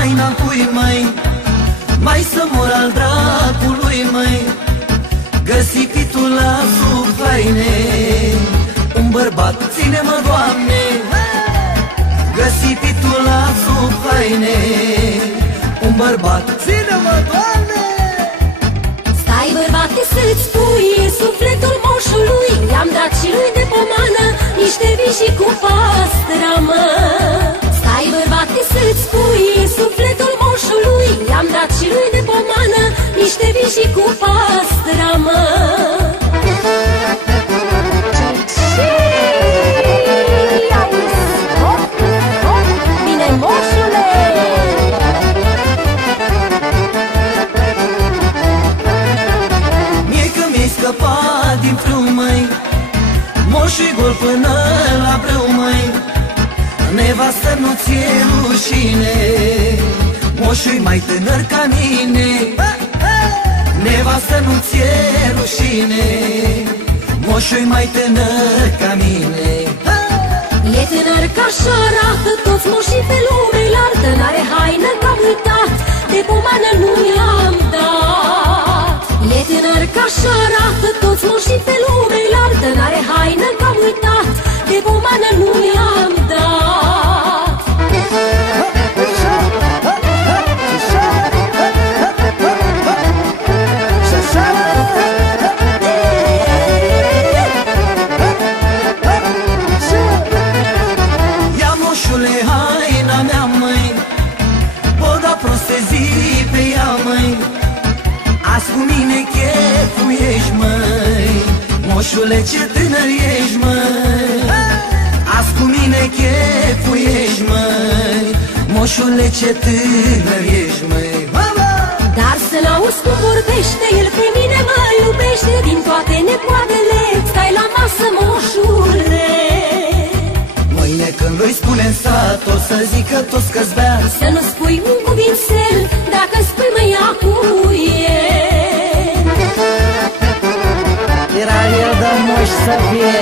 haina cui, măi, mai să mor al dracului, măi. Găsi pitul la sub haine, un bărbat, ține-mă, Doamne. Găsi pitul la sub haine, un bărbat, ține-mă, Doamne. Stai, bărbate, să-ți spui, e sufletul moșului. I-am dat și lui de pomană niște vin și cu pastramă. Stai, bărbate, să-ți spui, e sufletul moșului. I-am dat și lui de pomană niște vin și cu pastramă. Bine, moșule! Scăpat din frâu, măi, moșul-i gol până la brâu, măi. Nevastă, nu ți-e rușine, moșul-i mai tânăr ca mine. Nevastă, nu ți-e rușine, moșul-i mai tânăr ca mine. E tânăr ca așa arată, toți moșii pe lume-i lartă. N-are haină că-am uitat, de pomană nu i-am dat. E tânăr ca așa arată, toți moșii pe lume-i lartă. N-are haină că-am uitat, de pomană nu i-am dat. Ia, moșule, haina mea, măi, o da proste zi pe ea, măi. Azi cu mine chefuiești, măi, moșule, ce tânăr ești, măi. Azi cu mine chefuiești, măi, moșule, ce tânăr ești, măi. Dar să-l auzi cum vorbește, el pe mine mă iubește. Din toate nepoatele, stai la masă, moșule. Mâine când lui spune în sat, o să zică toți că-ți bea. Să nu spui un cuvințel, dacă spui mă ia cu el. Era el de moș să fie.